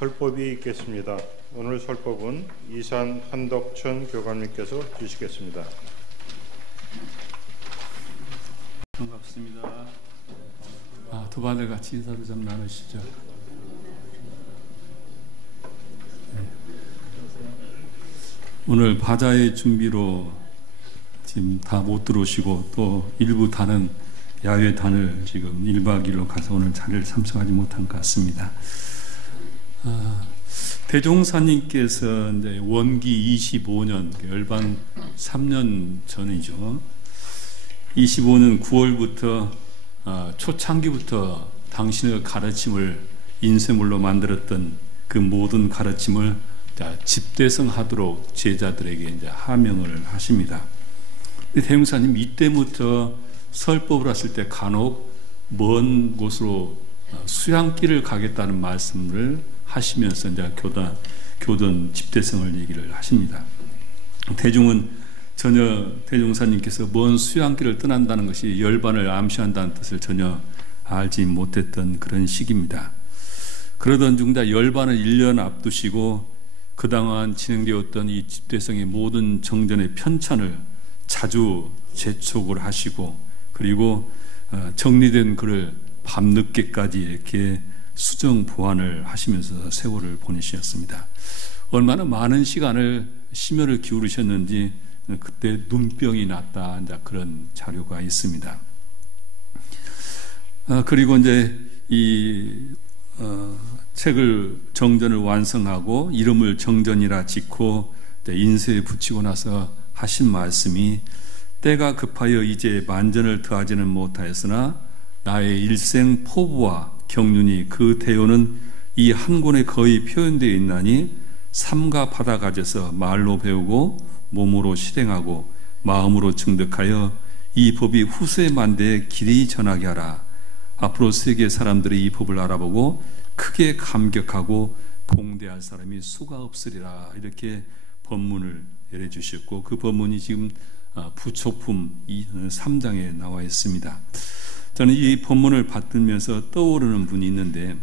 설법이 있겠습니다. 오늘 설법은 이산 한덕천 교감님께서 주시겠습니다. 반갑습니다. 두 반을 같이 인사를 좀 나누시죠. 네. 오늘 바자회 준비로 지금 다 못 들어오시고 또 일부 단은 야외 단을 지금 1박 2일로 가서 오늘 자리를 참석하지 못한 것 같습니다. 대종사님께서 이제 원기 25년, 열반 3년 전이죠. 25년 9월부터 초창기부터 당신의 가르침을 인쇄물로 만들었던 그 모든 가르침을 집대성하도록 제자들에게 이제 하명을 하십니다. 대종사님 이때부터 설법을 하실 때 간혹 먼 곳으로 수양길을 가겠다는 말씀을 하시면서 이제 교돈 집대성을 얘기를 하십니다. 대중은 전혀 대종사님께서 먼 수양길을 떠난다는 것이 열반을 암시한다는 뜻을 전혀 알지 못했던 그런 시기입니다. 그러던 중 다 열반을 1년 앞두시고 그동안 진행되었던 이 집대성의 모든 정전의 편찬을 자주 재촉을 하시고 그리고 정리된 글을 밤늦게까지 이렇게 수정 보완을 하시면서 세월을 보내셨습니다. 얼마나 많은 시간을 심혈을 기울이셨는지 그때 눈병이 났다 그런 자료가 있습니다. 그리고 이제 이 책을 정전을 완성하고 이름을 정전이라 짓고 인쇄에 붙이고 나서 하신 말씀이 때가 급하여 이제 만전을 더하지는 못하였으나 나의 일생 포부와 경륜이 그 대요는 이 한 권에 거의 표현되어 있나니 삼가 받아 가져서 말로 배우고 몸으로 실행하고 마음으로 증득하여 이 법이 후세 만대에 길이 전하게 하라. 앞으로 세계 사람들이 이 법을 알아보고 크게 감격하고 봉대할 사람이 수가 없으리라. 이렇게 법문을 내려주셨고 그 법문이 지금 부초품 3장에 나와 있습니다. 저는 이 본문을 받으면서 떠오르는 분이 있는데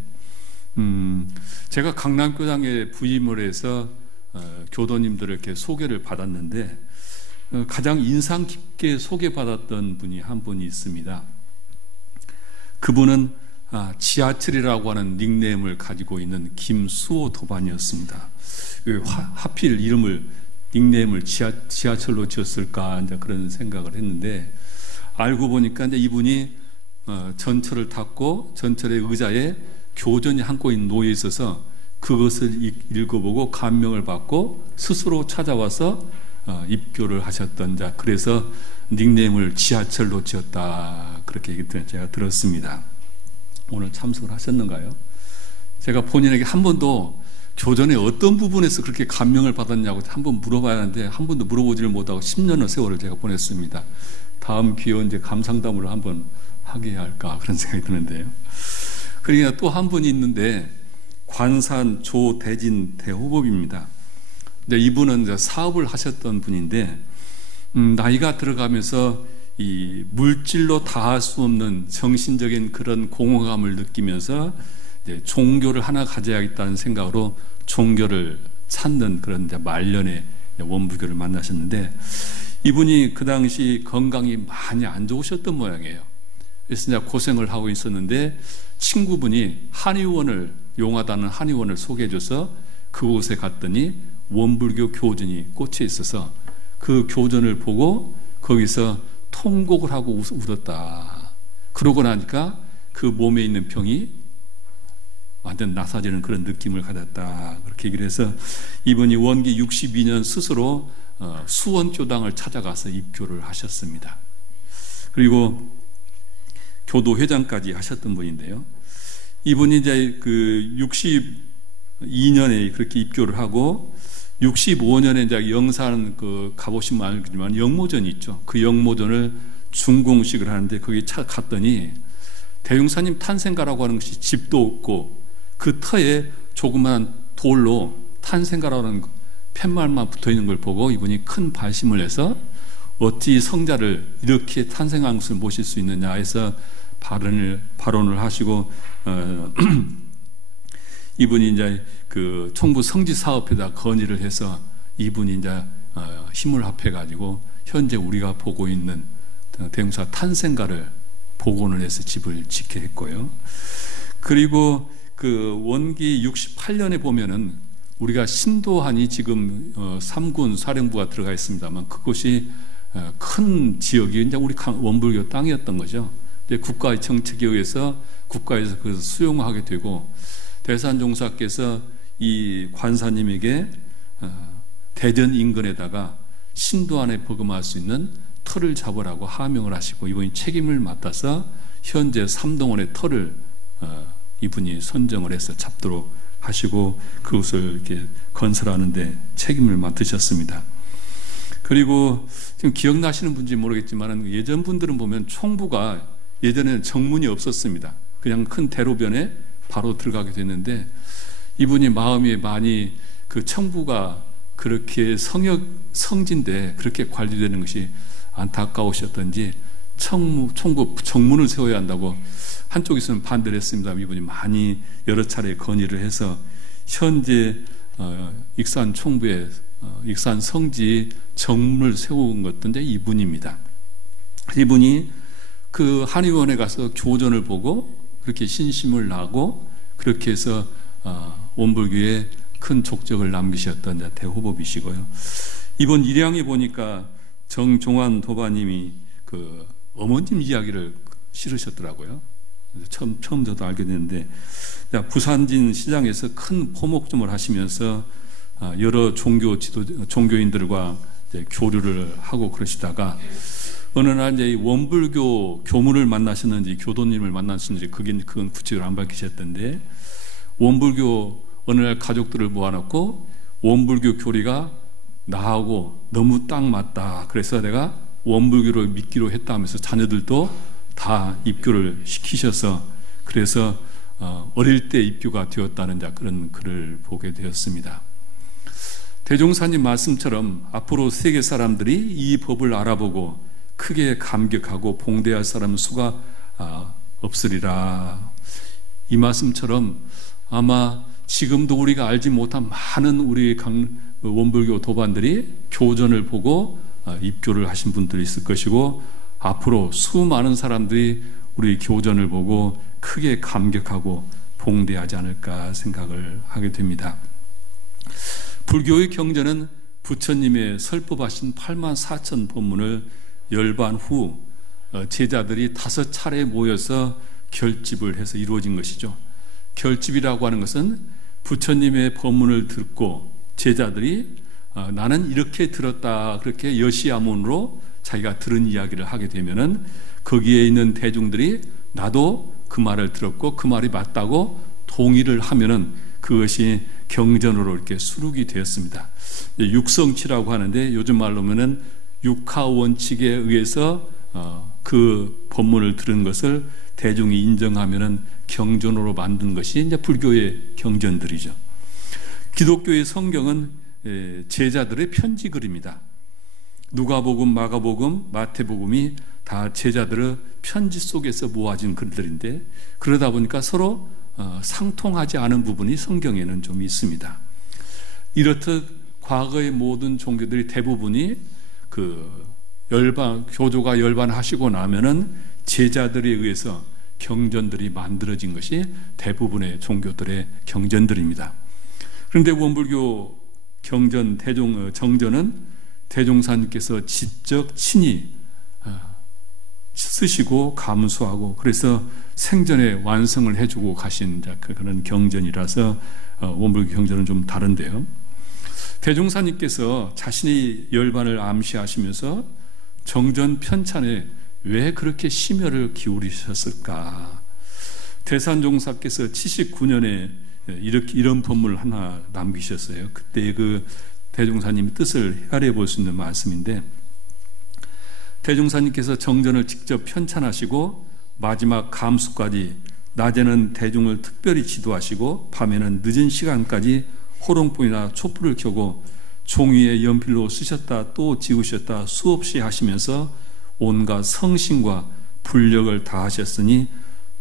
제가 강남교당에 부임을 해서 교도님들을 이렇게 소개를 받았는데 가장 인상 깊게 소개받았던 분이 한 분이 있습니다. 그분은 지하철이라고 하는 닉네임을 가지고 있는 김수호 도반이었습니다. 하필 닉네임을 지하철로 지었을까 이제 그런 생각을 했는데 알고 보니까 이제 이분이 전철을 탔고 전철의 의자에 교전이 한고 놓여 있어서 그것을 읽어보고 감명을 받고 스스로 찾아와서 입교를 하셨던 자, 그래서 닉네임을 지하철로 지었다 그렇게 제가 들었습니다. 오늘 참석을 하셨는가요? 제가 본인에게 한 번도 교전의 어떤 부분에서 그렇게 감명을 받았냐고 한 번 물어봐야 하는데 한 번도 물어보지를 못하고 10년의 세월을 제가 보냈습니다. 다음 기회에 이제 감상담을 한번 하게 할까 그런 생각이 드는데요. 그러니까 또 한 분이 있는데 관산 조대진 대호법입니다. 이분은 이제 사업을 하셨던 분인데 나이가 들어가면서 이 물질로 다할 수 없는 정신적인 그런 공허감을 느끼면서 이제 종교를 하나 가져야겠다는 생각으로 종교를 찾는 그런 이제 말년에 원불교를 만나셨는데 이분이 그 당시 건강이 많이 안 좋으셨던 모양이에요. 그래서 이제 고생을 하고 있었는데 친구분이 용하다는 한의원을 소개해줘서 그곳에 갔더니 원불교 교전이 꽂혀 있어서 그 교전을 보고 거기서 통곡을 하고 울었다. 그러고 나니까 그 몸에 있는 병이 완전 나사지는 그런 느낌을 가졌다. 그렇게 얘기를 해서 이분이 원기 62년 스스로 수원교당을 찾아가서 입교를 하셨습니다. 그리고 교도회장까지 하셨던 분인데요. 이분이 이제 그 62년에 그렇게 입교를 하고 65년에 이제 영산 가보시면 알겠지만 영모전이 있죠. 그 영모전을 준공식을 하는데 거기 갔더니 대용사님 탄생가라고 하는 것이 집도 없고 그 터에 조그만 돌로 탄생가라고 하는 팻말만 붙어 있는 걸 보고 이분이 큰 발심을 해서 어찌 성자를 이렇게 탄생한 것을 모실 수 있느냐 해서 발언을 하시고 이분이 이제 그 총부 성지 사업에다 건의를 해서 이분이 이제 힘을 합해가지고 현재 우리가 보고 있는 대웅사 탄생가를 복원을 해서 집을 짓게 했고요. 그리고 그 원기 68년에 보면은 우리가 신도한이 지금 3군 사령부가 들어가 있습니다만 그곳이 큰 지역이 이제 우리 원불교 땅이었던 거죠. 국가의 정책에 의해서 국가에서 그것을 수용하게 되고 대산종사께서 이 관사님에게 대전 인근에다가 신도안에 버금할 수 있는 터를 잡으라고 하명을 하시고 이분이 책임을 맡아서 현재 삼동원의 터를 이분이 선정을 해서 잡도록 하시고 그것을 이렇게 건설하는 데 책임을 맡으셨습니다. 그리고 지금 기억나시는 분인지 모르겠지만 예전 분들은 보면 총부가 예전에는 정문이 없었습니다. 그냥 큰 대로변에 바로 들어가게 됐는데 이분이 마음이 많이 그 청부가 그렇게 성진대 그렇게 관리되는 것이 안타까우셨던지 총부 정문을 세워야 한다고 한쪽에서는 반대를 했습니다. 이분이 많이 여러 차례 건의를 해서 현재 익산 총부의 익산 성지 정문을 세운 것도 이제 이분입니다. 이분이 그 한의원에 가서 교전을 보고 그렇게 신심을 나고 그렇게 해서 원불교에 큰 족적을 남기셨던 대호법이시고요. 이번 일양에 보니까 정종환 도바님이 그 어머님 이야기를 실으셨더라고요. 처음 저도 알게 됐는데 부산진 시장에서 큰 포목점을 하시면서 여러 종교인들과 이제 교류를 하고 그러시다가 어느 날 이제 원불교 교문을 만나셨는지 교도님을 만나셨는지 그건 구체적으로 안 밝히셨던데 원불교 어느 날 가족들을 모아놓고 원불교 교리가 나하고 너무 딱 맞다. 그래서 내가 원불교를 믿기로 했다 하면서 자녀들도 다 입교를 시키셔서 그래서 어릴 때 입교가 되었다는 그런 글을 보게 되었습니다. 대종사님 말씀처럼 앞으로 세계 사람들이 이 법을 알아보고 크게 감격하고 봉대할 사람 수가 없으리라. 이 말씀처럼 아마 지금도 우리가 알지 못한 많은 우리 원불교 도반들이 교전을 보고 입교를 하신 분들이 있을 것이고 앞으로 수많은 사람들이 우리 교전을 보고 크게 감격하고 봉대하지 않을까 생각을 하게 됩니다. 불교의 경전은 부처님의 설법하신 84,000 법문을 열반 후 제자들이 5차례 모여서 결집을 해서 이루어진 것이죠. 결집이라고 하는 것은 부처님의 법문을 듣고 제자들이 나는 이렇게 들었다 그렇게 여시야문으로 자기가 들은 이야기를 하게 되면은 거기에 있는 대중들이 나도 그 말을 들었고 그 말이 맞다고 동의를 하면은 그것이 경전으로 이렇게 수록이 되었습니다. 육성치라고 하는데 요즘 말로면은 육하원칙에 의해서 그 법문을 들은 것을 대중이 인정하면은 경전으로 만든 것이 이제 불교의 경전들이죠. 기독교의 성경은 제자들의 편지글입니다. 누가복음, 마가복음, 마태복음이 다 제자들의 편지 속에서 모아진 글들인데 그러다 보니까 서로 상통하지 않은 부분이 성경에는 좀 있습니다. 이렇듯 과거의 모든 종교들이 대부분이 교조가 열반하시고 나면은 제자들에 의해서 경전들이 만들어진 것이 대부분의 종교들의 경전들입니다. 그런데 원불교 경전 정전은 대종사님께서 직접 친히 쓰시고 감수하고 그래서 생전에 완성을 해주고 가신 그런 경전이라서 원불교 경전은 좀 다른데요. 대종사님께서 자신이 열반을 암시하시면서 정전 편찬에 왜 그렇게 심혈을 기울이셨을까? 대산종사께서 79년에 이런 법문을 하나 남기셨어요. 그때 그 대종사님의 뜻을 헤아려 볼 수 있는 말씀인데 대종사님께서 정전을 직접 편찬하시고 마지막 감수까지 낮에는 대중을 특별히 지도하시고 밤에는 늦은 시간까지 호롱불이나 촛불을 켜고 종이에 연필로 쓰셨다 또 지우셨다 수없이 하시면서 온갖 성심과 분력을 다하셨으니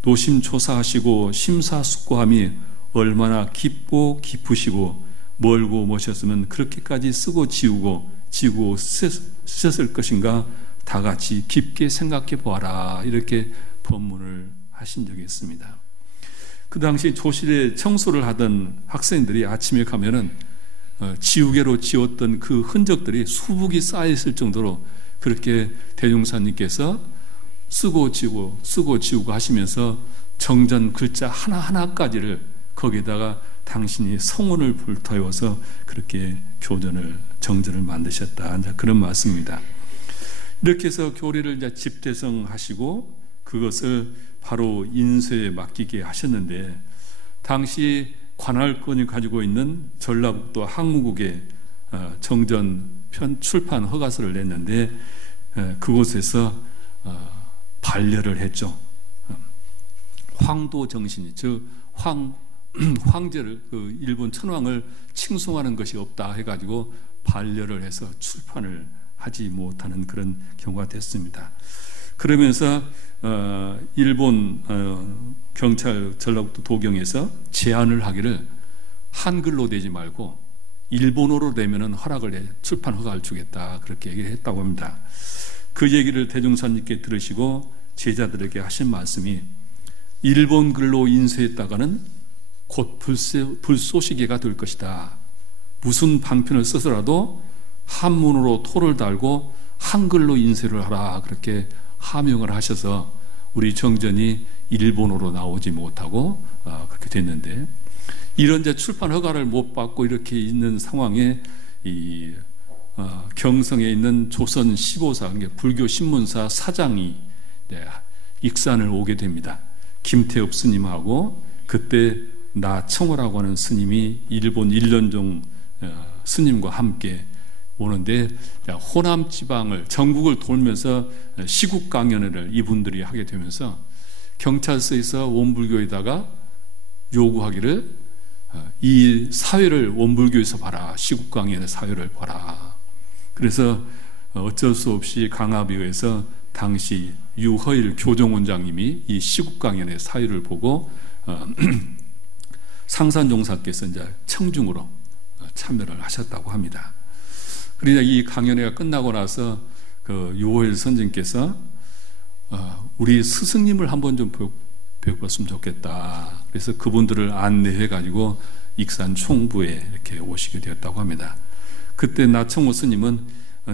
노심초사하시고 심사숙고함이 얼마나 깊고 깊으시고 멀고 멋있었으면 그렇게까지 쓰고 지우고 쓰셨을 것인가 다 같이 깊게 생각해 보아라, 이렇게 법문을 하신 적이 있습니다. 그 당시 조실에 청소를 하던 학생들이 아침에 가면은 지우개로 지웠던 그 흔적들이 수북이 쌓여있을 정도로 그렇게 대종사님께서 쓰고 지우고 하시면서 정전 글자 하나하나까지를 거기다가 당신이 성원을 불태워서 그렇게 정전을 만드셨다, 그런 말씀입니다. 이렇게 해서 교리를 이제 집대성하시고 그것을 바로 인쇄에 맡기게 하셨는데, 당시 관할권이 가지고 있는 전라북도 항무국에 정전 출판 허가서를 냈는데 그곳에서 반려를 했죠. 황도 정신이, 즉 황제를, 그 일본 천황을 칭송하는 것이 없다 해가지고 반려를 해서 출판을 하지 못하는 그런 경우가 됐습니다. 그러면서 일본 경찰 전라북도 도경에서 제안을 하기를 한글로 되지 말고 일본어로 되면은 출판 허가를 주겠다, 그렇게 얘기를 했다고 합니다. 그 얘기를 대종사님께 들으시고 제자들에게 하신 말씀이, 일본 글로 인쇄했다가는 곧 불쏘시개가 될 것이다. 무슨 방편을 써서라도 한문으로 토를 달고 한글로 인쇄를 하라, 그렇게 하명을 하셔서 우리 정전이 일본어로 나오지 못하고 그렇게 됐는데, 이런 이제 출판 허가를 못 받고 이렇게 있는 상황에 이 경성에 있는 조선 15사, 그러니까 불교 신문사 사장이 익산을 오게 됩니다. 김태엽 스님하고 그때 나청호라고 하는 스님이 일본 일련종 스님과 함께 오는데, 호남 지방을 전국을 돌면서 시국 강연회를 이분들이 하게 되면서 경찰서에서 원불교에다가 요구하기를 이 사회를 원불교에서 봐라, 시국 강연의 사회를 봐라. 그래서 어쩔 수 없이 강압위에서 당시 유허일 교정원장님이 이 시국 강연의 사회를 보고 상산종사께서 이제 청중으로 참여를 하셨다고 합니다. 그러니까 이 강연회가 끝나고 나서 그 유호일 선생님께서 우리 스승님을 한번 좀 뵙었으면 좋겠다. 그래서 그분들을 안내해 가지고 익산 총부에 이렇게 오시게 되었다고 합니다. 그때 나청호 스님은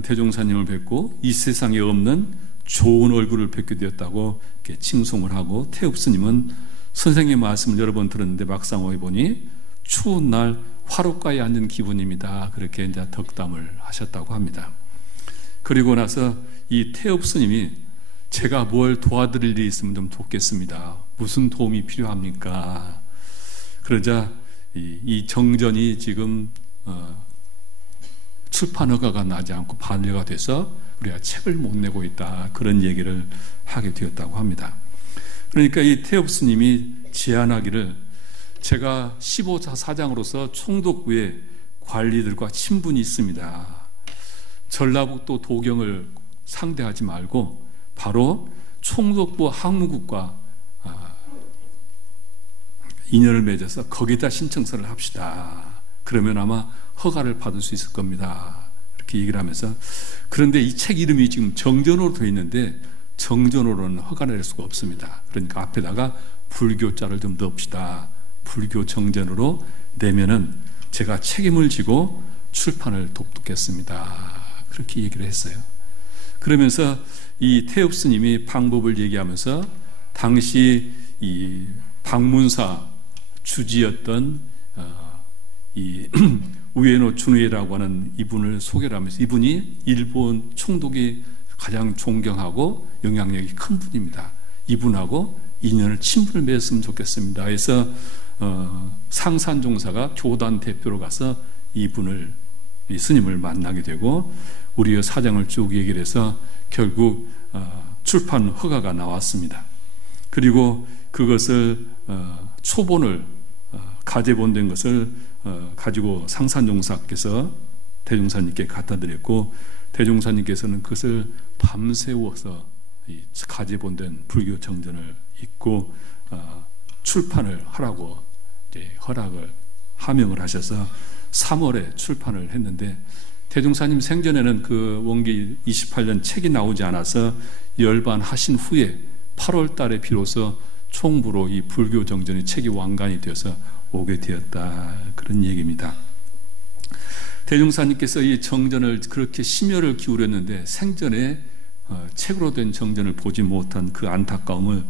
대종사님을 뵙고 이 세상에 없는 좋은 얼굴을 뵙게 되었다고 이렇게 칭송을 하고, 태엽 스님은 선생님의 말씀을 여러 번 들었는데 막상 오해 보니 추운 날 화롯가에 앉은 기분입니다, 그렇게 이제 덕담을 하셨다고 합니다. 그리고 나서 이 태엽 스님이 제가 뭘 도와드릴 일이 있으면 좀 돕겠습니다. 무슨 도움이 필요합니까? 그러자 이 정전이 지금 출판 허가가 나지 않고 반려가 돼서 우리가 책을 못 내고 있다, 그런 얘기를 하게 되었다고 합니다. 그러니까 이 태엽 스님이 제안하기를, 제가 15사 사장으로서 총독부에 관리들과 친분이 있습니다. 전라북도 도경을 상대하지 말고 바로 총독부 항무국과 인연을 맺어서 거기다 신청서를 합시다. 그러면 아마 허가를 받을 수 있을 겁니다, 이렇게 얘기를 하면서, 그런데 이 책 이름이 지금 정전으로 되어 있는데 정전으로는 허가를 낼 수가 없습니다. 그러니까 앞에다가 불교자를 좀 넣읍시다. 불교 정전으로 내면은 제가 책임을 지고 출판을 돕겠습니다, 그렇게 얘기를 했어요. 그러면서 이 태엽 스님이 방법을 얘기하면서 당시 이 방문사 주지였던 이 우에노 준우에라고 하는 이분을 소개를 하면서, 이분이 일본 총독이 가장 존경하고 영향력이 큰 분입니다. 이분하고 인연을 친분을 맺었으면 좋겠습니다. 그래서 상산종사가 교단 대표로 가서 이 스님을 만나게 되고 우리의 사정을 쭉 얘기를 해서 결국 출판 허가가 나왔습니다. 그리고 그것을 초본을 가제본된 것을 가지고 상산종사께서 대종사님께 갖다 드렸고, 대종사님께서는 그것을 밤새워서 가제본된 불교 정전을 읽고 출판을 하라고 하명을 하셔서 3월에 출판을 했는데, 대종사님 생전에는 그 원기 28년 책이 나오지 않아서 열반하신 후에 8월 달에 비로소 총부로 이 불교 정전의 책이 완간이 되어서 오게 되었다, 그런 얘기입니다. 대종사님께서 이 정전을 그렇게 심혈을 기울였는데 생전에 책으로 된 정전을 보지 못한 그 안타까움을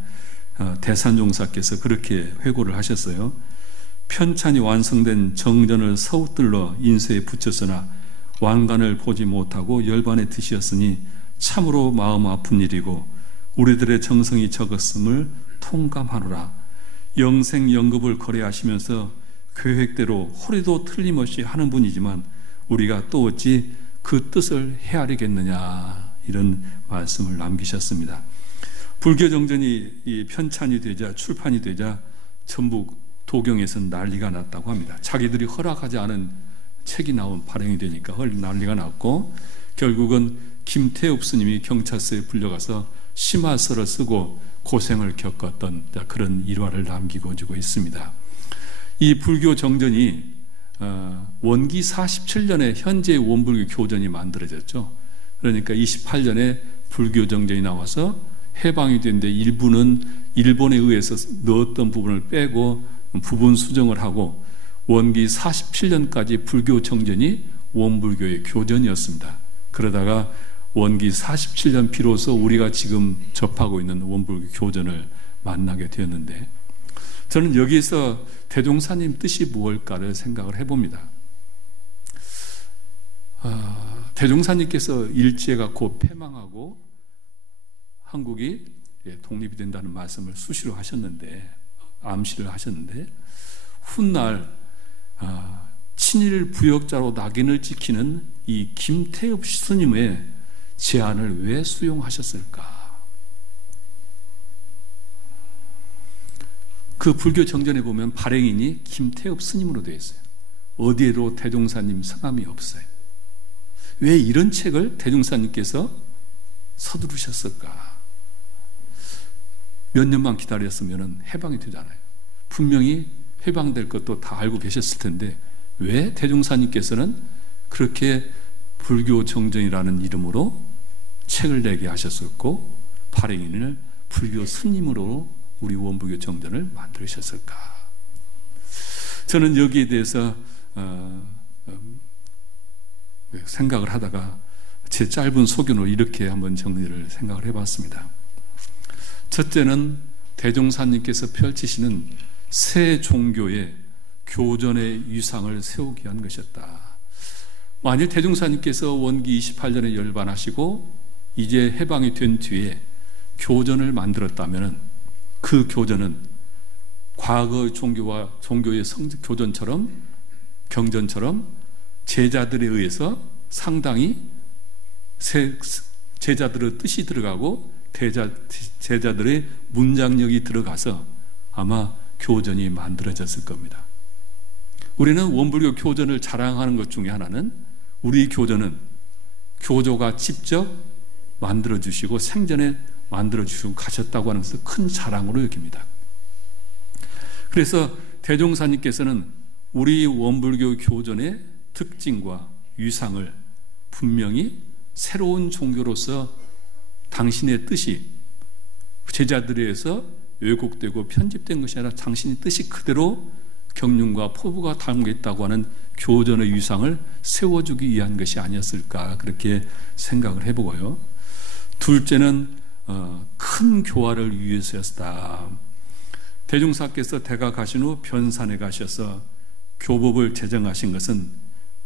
대산종사께서 그렇게 회고를 하셨어요. 편찬이 완성된 정전을 서웃들러 인쇄에 붙였으나 완간을 보지 못하고 열반에 드시었으니 참으로 마음 아픈 일이고 우리들의 정성이 적었음을 통감하노라. 영생연급을 거래하시면서 계획대로 허리도 틀림없이 하는 분이지만 우리가 또 어찌 그 뜻을 헤아리겠느냐, 이런 말씀을 남기셨습니다. 불교 정전이 편찬이 되자, 출판이 되자 전북 도경에서는 난리가 났다고 합니다. 자기들이 허락하지 않은 책이 나온 발행이 되니까 난리가 났고, 결국은 김태읍 스님이 경찰서에 불려가서 심화서를 쓰고 고생을 겪었던 그런 일화를 남기고 있습니다. 이 불교 정전이 원기 47년에 현재 원불교 교전이 만들어졌죠. 그러니까 28년에 불교 정전이 나와서 해방이 됐는데 일부는 일본에 의해서 넣었던 부분을 빼고 부분 수정을 하고 원기 47년까지 불교 정전이 원불교의 교전이었습니다. 그러다가 원기 47년 비로소 우리가 지금 접하고 있는 원불교 교전을 만나게 되었는데, 저는 여기서 대종사님 뜻이 무엇일까를 생각을 해봅니다. 대종사님께서 일제가 곧 패망하고 한국이 독립이 된다는 말씀을 수시로 하셨는데, 암시를 하셨는데, 훗날 친일 부역자로 낙인을 찍히는 이 김태읍 스님의 제안을 왜 수용하셨을까? 그 불교 정전에 보면 발행인이 김태읍 스님으로 되어 있어요. 어디에도 대종사님 성함이 없어요. 왜 이런 책을 대종사님께서 서두르셨을까? 몇 년만 기다렸으면 해방이 되잖아요. 분명히 해방될 것도 다 알고 계셨을 텐데 왜 대종사님께서는 그렇게 불교 정전이라는 이름으로 책을 내게 하셨었고 발행인을 불교 스님으로 우리 원불교 정전을 만드셨을까? 저는 여기에 대해서 생각을 하다가 제 짧은 소견으로 이렇게 한번 정리를 생각을 해봤습니다. 첫째는 대종사님께서 펼치시는 새 종교의 교전의 위상을 세우기 위한 것이었다. 만일 대종사님께서 원기 28년에 열반하시고 이제 해방이 된 뒤에 교전을 만들었다면 그 교전은 과거 종교와 종교의 교전처럼 경전처럼 제자들에 의해서 상당히 제자들의 뜻이 들어가고 제자들의 문장력이 들어가서 아마 교전이 만들어졌을 겁니다. 우리는 원불교 교전을 자랑하는 것 중에 하나는 우리 교전은 교조가 직접 만들어주시고 생전에 만들어주시고 가셨다고 하는 것을 큰 자랑으로 여깁니다. 그래서 대종사님께서는 우리 원불교 교전의 특징과 위상을 분명히 새로운 종교로서 당신의 뜻이 제자들에 의해서 왜곡되고 편집된 것이 아니라 당신의 뜻이 그대로 경륜과 포부가 담겨 있다고 하는 교전의 위상을 세워주기 위한 것이 아니었을까, 그렇게 생각을 해보고요. 둘째는 큰 교화를 위해서였다. 대종사께서 대가 가신 후 변산에 가셔서 교법을 제정하신 것은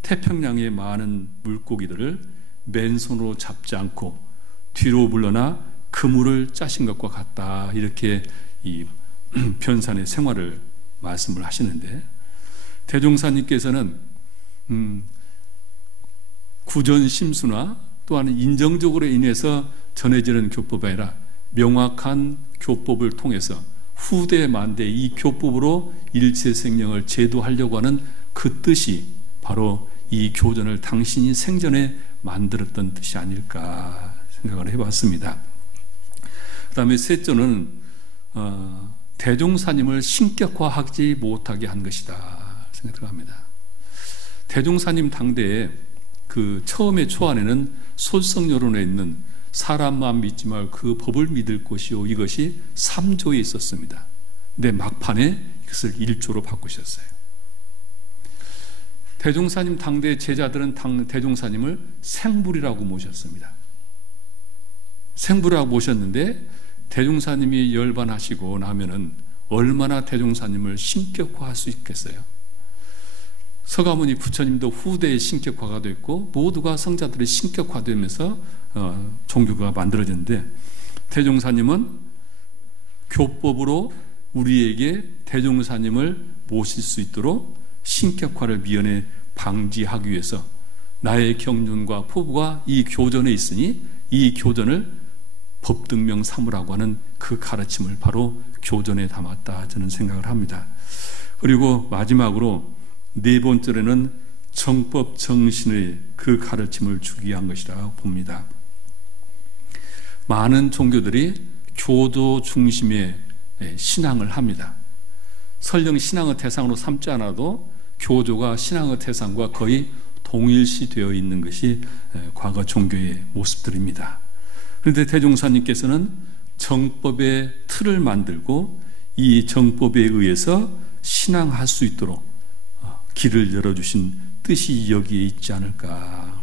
태평양의 많은 물고기들을 맨손으로 잡지 않고 뒤로 물러나 그물을 짜신 것과 같다, 이렇게 이 변산의 생활을 말씀을 하시는데, 대종사님께서는 구전심수나 또한 인정적으로 인해서 전해지는 교법이 아니라 명확한 교법을 통해서 후대 만대 이 교법으로 일체 생명을 제도하려고 하는 그 뜻이 바로 이 교전을 당신이 생전에 만들었던 뜻이 아닐까 생각을 해봤습니다. 그 다음에 셋째는 대종사님을 신격화하지 못하게 한 것이다 생각을 합니다. 대종사님 당대에 그 처음에 초안에는 솔성여론에 있는 사람만 믿지 말고 그 법을 믿을 것이요, 이것이 3조에 있었습니다. 근데 막판에 이것을 1조로 바꾸셨어요. 대종사님 당대의 제자들은 대종사님을 생불이라고 모셨습니다. 생불이라고 모셨는데 대종사님이 열반하시고 나면은 얼마나 대종사님을 신격화할 수 있겠어요? 서가모니 부처님도 후대의 신격화가 됐고 모두가 성자들이 신격화되면서 종교가 만들어졌는데, 대종사님은 교법으로 우리에게 대종사님을 모실 수 있도록 신격화를 미연에 방지하기 위해서 나의 경륜과 포부가 이 교전에 있으니 이 교전을 법등명 삼으라고 하는 그 가르침을 바로 교전에 담았다, 저는 생각을 합니다. 그리고 마지막으로 네 번째로는 정법 정신의 그 가르침을 주기 위한 것이라고 봅니다. 많은 종교들이 교도 중심의 신앙을 합니다. 설령 신앙의 대상으로 삼지 않아도 교조가 신앙의 대상과 거의 동일시되어 있는 것이 과거 종교의 모습들입니다. 그런데 대종사님께서는 정법의 틀을 만들고 이 정법에 의해서 신앙할 수 있도록 길을 열어주신 뜻이 여기에 있지 않을까.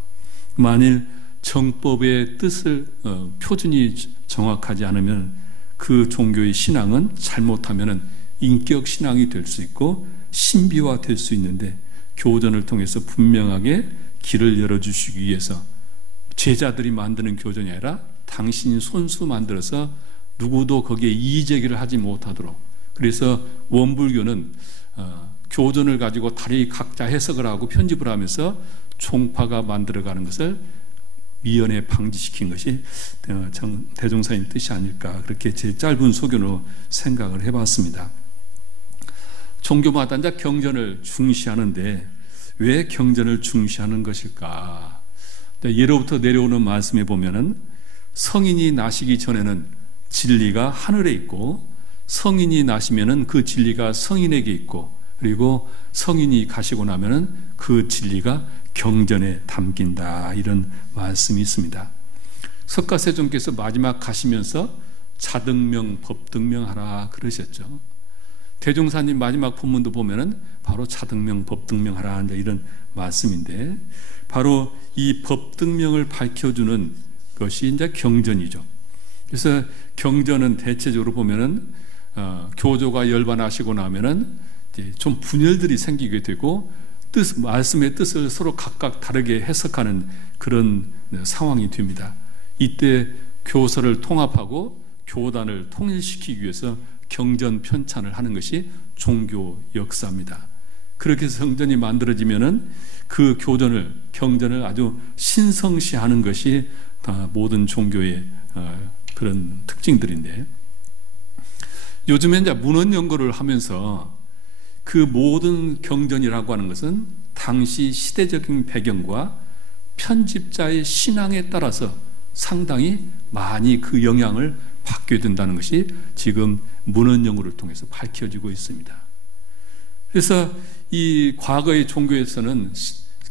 만일 정법의 뜻을 표준이 정확하지 않으면 그 종교의 신앙은 잘못하면 인격 신앙이 될 수 있고 신비화 될 수 있는데, 교전을 통해서 분명하게 길을 열어주시기 위해서 제자들이 만드는 교전이 아니라 당신이 손수 만들어서 누구도 거기에 이의제기를 하지 못하도록, 그래서 원불교는 교전을 가지고 다리 각자 해석을 하고 편집을 하면서 총파가 만들어가는 것을 미연에 방지시킨 것이 대종사님 뜻이 아닐까, 그렇게 제 짧은 소견으로 생각을 해봤습니다. 종교마다 이제 경전을 중시하는데 왜 경전을 중시하는 것일까? 예로부터 내려오는 말씀에 보면은 성인이 나시기 전에는 진리가 하늘에 있고, 성인이 나시면은 그 진리가 성인에게 있고, 그리고 성인이 가시고 나면은 그 진리가 경전에 담긴다, 이런 말씀이 있습니다. 석가세존께서 마지막 가시면서 자등명, 법등명 하라 그러셨죠. 대종사님 마지막 본문도 보면은 바로 자등명, 법등명 하라 이런 말씀인데, 바로 이 법등명을 밝혀주는 것이 이제 경전이죠. 그래서 경전은 대체적으로 보면은 교조가 열반하시고 나면은 이제 좀 분열들이 생기게 되고 말씀의 뜻을 서로 각각 다르게 해석하는 그런 상황이 됩니다. 이때 교서를 통합하고 교단을 통일시키기 위해서 경전 편찬을 하는 것이 종교 역사입니다. 그렇게 해서 성전이 만들어지면은 그 경전을 아주 신성시하는 것이 모든 종교의 그런 특징들인데, 요즘에 이제 문헌 연구를 하면서 그 모든 경전이라고 하는 것은 당시 시대적인 배경과 편집자의 신앙에 따라서 상당히 많이 그 영향을 받게 된다는 것이 지금 문헌 연구를 통해서 밝혀지고 있습니다. 그래서 이 과거의 종교에서는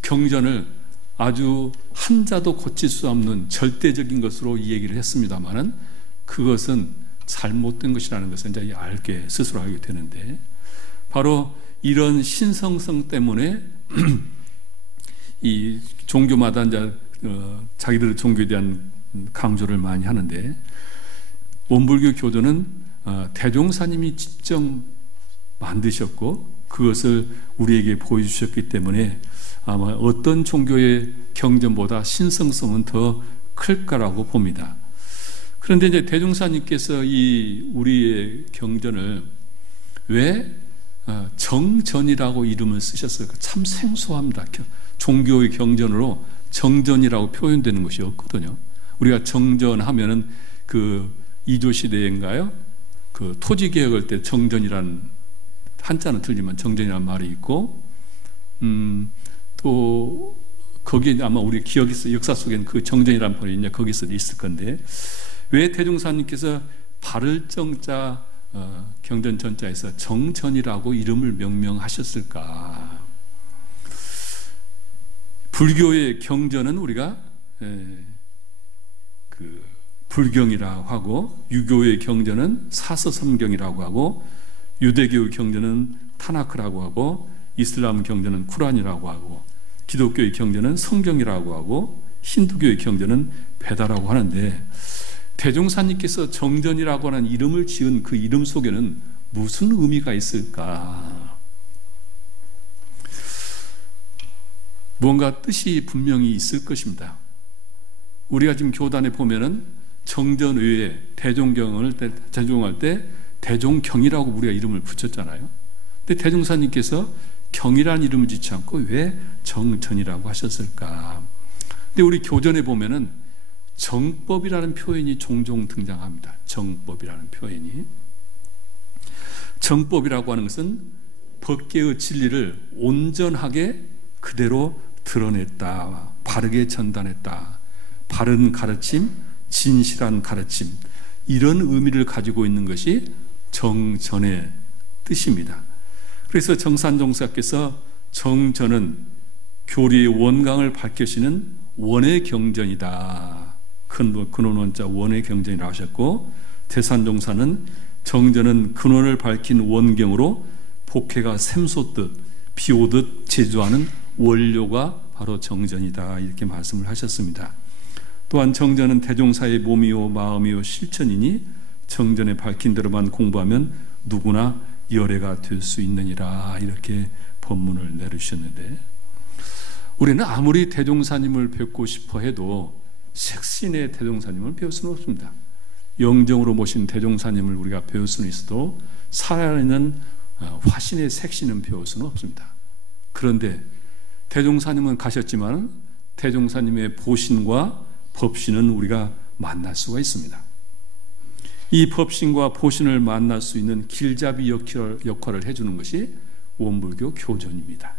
경전을 아주 한자도 고칠 수 없는 절대적인 것으로 이 얘기를 했습니다만은 그것은 잘못된 것이라는 것을 이제 알게 스스로 알게 되는데, 바로 이런 신성성 때문에 이 종교마다 이제 자기들의 종교에 대한 강조를 많이 하는데, 원불교 교도는 대종사님이 직접 만드셨고 그것을 우리에게 보여주셨기 때문에 아마 어떤 종교의 경전보다 신성성은 더 클 거라고 봅니다. 그런데 이제 대종사님께서 이 우리의 경전을 왜 정전이라고 이름을 쓰셨을까? 참 생소합니다. 종교의 경전으로 정전이라고 표현되는 것이 없거든요. 우리가 정전하면은 그 이조 시대인가요? 그 토지 개혁할 때 정전이라는, 한자는 틀리지만 정전이라는 말이 있고, 또 거기에 아마 우리 기억이 있어, 역사 속에는 그 정전이라는 말이 이제 거기서 있을 건데, 왜 대종사님께서 발을 정자 경전 전자에서 정전이라고 이름을 명명하셨을까? 불교의 경전은 우리가 불경이라고 하고, 유교의 경전은 사서성경이라고 하고, 유대교의 경전은 타나크라고 하고, 이슬람 경전은 쿠란이라고 하고, 기독교의 경전은 성경이라고 하고, 힌두교의 경전은 베다라고 하는데, 대종사님께서 정전이라고 하는 이름을 지은 그 이름 속에는 무슨 의미가 있을까? 뭔가 뜻이 분명히 있을 것입니다. 우리가 지금 교단에 보면은 정전 외에 대종경을 대종할 때 대종경이라고 우리가 이름을 붙였잖아요. 근데 대종사님께서 경이라는 이름을 짓지 않고 왜 정전이라고 하셨을까? 근데 우리 교전에 보면은 정법이라는 표현이 종종 등장합니다. 정법이라는 표현이. 정법이라고 하는 것은 법계의 진리를 온전하게 그대로 드러냈다, 바르게 전달했다, 바른 가르침, 진실한 가르침, 이런 의미를 가지고 있는 것이 정전의 뜻입니다. 그래서 정산종사께서 정전은 교리의 원강을 밝히시는 원의 경전이다, 근원 원자 원의 경전이라고 하셨고, 대산종사는 정전은 근원을 밝힌 원경으로 복회가 샘솟듯 비오듯 제주하는 원료가 바로 정전이다, 이렇게 말씀을 하셨습니다. 또한 정전은 대종사의 몸이요 마음이요 실천이니 정전에 밝힌 대로만 공부하면 누구나 열애가 될 수 있느니라, 이렇게 법문을 내리셨는데, 우리는 아무리 대종사님을 뵙고 싶어 해도 색신의 대종사님을 배울 수는 없습니다. 영정으로 모신 대종사님을 우리가 배울 수는 있어도 살아있는 화신의 색신은 배울 수는 없습니다. 그런데 대종사님은 가셨지만 대종사님의 보신과 법신은 우리가 만날 수가 있습니다. 이 법신과 보신을 만날 수 있는 길잡이 역할을 해주는 것이 원불교 교전입니다.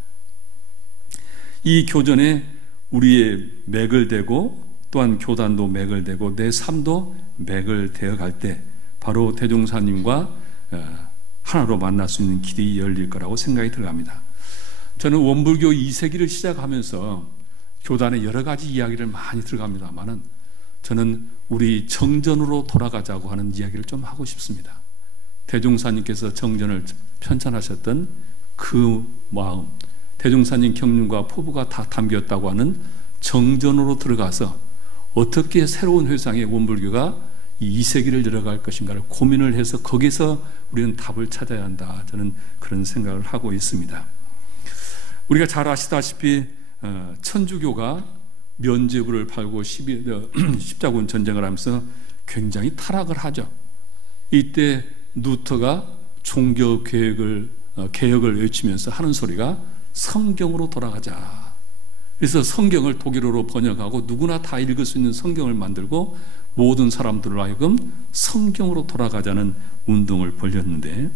이 교전에 우리의 맥을 대고, 또한 교단도 맥을 대고 내 삶도 맥을 대어갈 때 바로 대종사님과 하나로 만날 수 있는 길이 열릴 거라고 생각이 들어갑니다. 저는 원불교 2세기를 시작하면서 교단에 여러 가지 이야기를 많이 들어갑니다만은 저는 우리 정전으로 돌아가자고 하는 이야기를 좀 하고 싶습니다. 대종사님께서 정전을 편찬하셨던 그 마음, 대종사님 경륜과 포부가 다 담겼다고 하는 정전으로 들어가서 어떻게 새로운 회상의 원불교가 이 2세기를 열어갈 것인가를 고민을 해서 거기서 우리는 답을 찾아야 한다, 저는 그런 생각을 하고 있습니다. 우리가 잘 아시다시피 천주교가 면죄부를 팔고 십자군 전쟁을 하면서 굉장히 타락을 하죠. 이때 루터가 종교 개혁을 외치면서 하는 소리가 성경으로 돌아가자. 그래서 성경을 독일어로 번역하고 누구나 다 읽을 수 있는 성경을 만들고 모든 사람들을 하여금 성경으로 돌아가자는 운동을 벌였는데,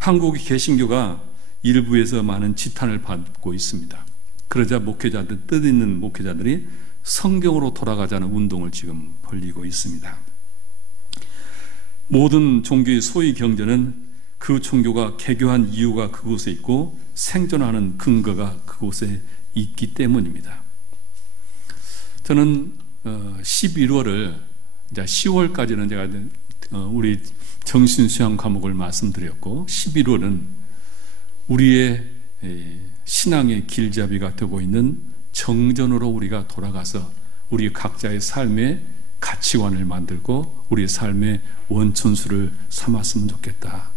한국의 개신교가 일부에서 많은 지탄을 받고 있습니다. 그러자 목회자들, 뜻있는 목회자들이 성경으로 돌아가자는 운동을 지금 벌이고 있습니다. 모든 종교의 소위 경전은 그 종교가 개교한 이유가 그곳에 있고 생존하는 근거가 그곳에 있기 때문입니다. 저는 11월을 이제 10월까지는 제가 우리 정신수양 과목을 말씀드렸고, 11월은 우리의 신앙의 길잡이가 되고 있는 정전으로 우리가 돌아가서 우리 각자의 삶의 가치관을 만들고 우리 삶의 원천수를 삼았으면 좋겠다.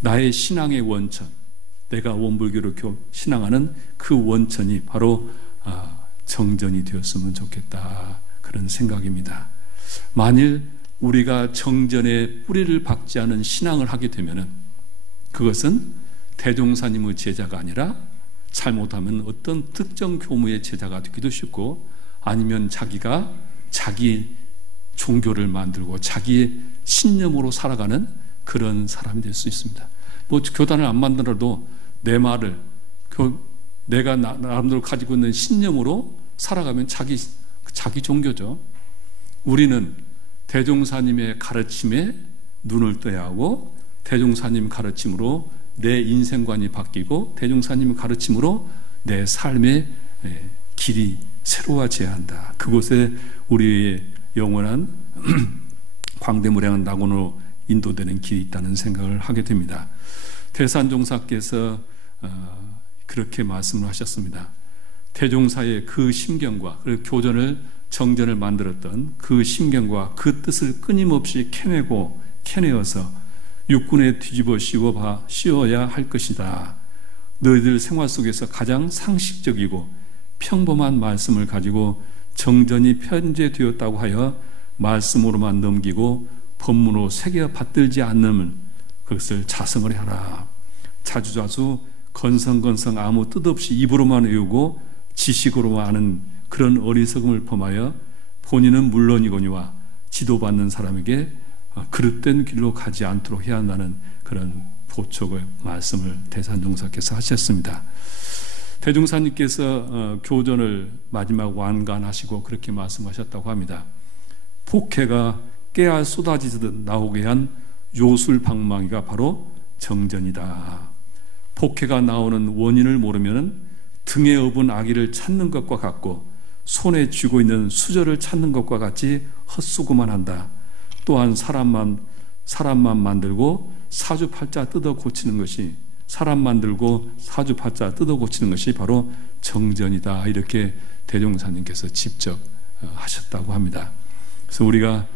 나의 신앙의 원천, 내가 원불교를 신앙하는 그 원천이 바로 정전이 되었으면 좋겠다, 그런 생각입니다. 만일 우리가 정전에 뿌리를 박지 않은 신앙을 하게 되면은 그것은 대종사님의 제자가 아니라 잘못하면 어떤 특정 교무의 제자가 되기도 쉽고, 아니면 자기가 자기 종교를 만들고 자기의 신념으로 살아가는 그런 사람이 될 수 있습니다. 뭐 교단을 안 만들어도 내 말을 내가 나름대로 가지고 있는 신념으로 살아가면 자기 종교죠. 우리는 대종사님의 가르침에 눈을 떠야 하고 대종사님 가르침으로 내 인생관이 바뀌고 대종사님 가르침으로 내 삶의 길이 새로워져야 한다. 그곳에 우리의 영원한 광대무량한 낙원으로 인도되는 길이 있다는 생각을 하게 됩니다. 대산종사께서 그렇게 말씀을 하셨습니다. 대종사의 그 심경과 그 교전을 정전을 만들었던 그 심경과 그 뜻을 끊임없이 캐내어서 육군에 뒤집어 씌워야 할 것이다. 너희들 생활 속에서 가장 상식적이고 평범한 말씀을 가지고 정전이 편제되었다고 하여 말씀으로만 넘기고 법문으로 새겨 받들지 않는 그것을 자성을 하라. 자주자주 건성건성 아무 뜻없이 입으로만 외우고 지식으로만 아는 그런 어리석음을 범하여 본인은 물론이거니와 지도받는 사람에게 그릇된 길로 가지 않도록 해야 한다는 그런 보촉의 말씀을 대산종사께서 하셨습니다. 대종사님께서 교전을 마지막 완간하시고 그렇게 말씀하셨다고 합니다. 폭해가 깨알 쏟아지듯 나오게 한 요술방망이가 바로 정전이다. 폭해가 나오는 원인을 모르면 등에 업은 아기를 찾는 것과 같고 손에 쥐고 있는 수저를 찾는 것과 같이 헛수고만 한다. 또한 사람만 만들고 사주팔자 뜯어 고치는 것이 바로 정전이다. 이렇게 대종사님께서 직접 하셨다고 합니다. 그래서 우리가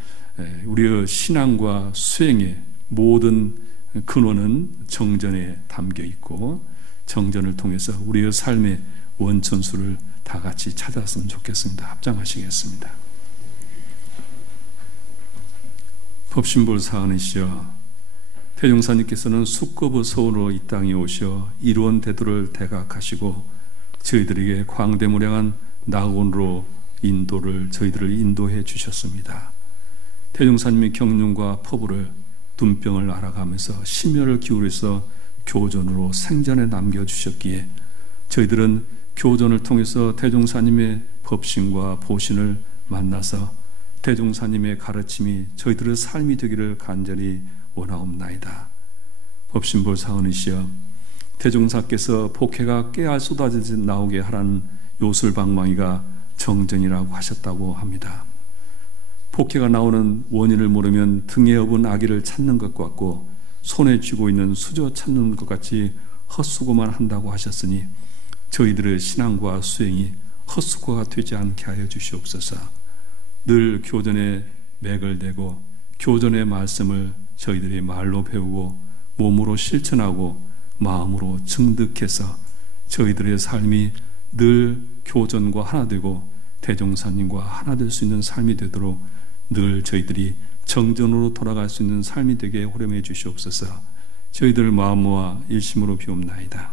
우리의 신앙과 수행의 모든 근원은 정전에 담겨 있고 정전을 통해서 우리의 삶의 원천수를 다 같이 찾았으면 좋겠습니다. 합장하시겠습니다. 법신볼 사은이시여, 대종사님께서는 숙거부 서울로 이 땅에 오셔 이루원 대도를 대각하시고 저희들에게 광대무량한 낙원으로 저희들을 인도해 주셨습니다. 대종사님의 경륜과 포부를 눈병을 알아가면서 심혈을 기울여서 교전으로 생전에 남겨주셨기에 저희들은 교전을 통해서 대종사님의 법신과 보신을 만나서 대종사님의 가르침이 저희들의 삶이 되기를 간절히 원하옵나이다. 법신볼 사은이시여, 대종사께서 폭해가 깨알 쏟아지듯 나오게 하라는 요술방망이가 정전이라고 하셨다고 합니다. 폭해가 나오는 원인을 모르면 등에 업은 아기를 찾는 것 같고 손에 쥐고 있는 수저 찾는 것 같이 헛수고만 한다고 하셨으니 저희들의 신앙과 수행이 헛수고가 되지 않게 하여 주시옵소서. 늘 교전에 맥을 대고 교전의 말씀을 저희들이 말로 배우고 몸으로 실천하고 마음으로 증득해서 저희들의 삶이 늘 교전과 하나 되고 대종사님과 하나 될 수 있는 삶이 되도록 늘 저희들이 정전으로 돌아갈 수 있는 삶이 되게 호렴해 주시옵소서. 저희들 마음 모아 일심으로 비옵나이다.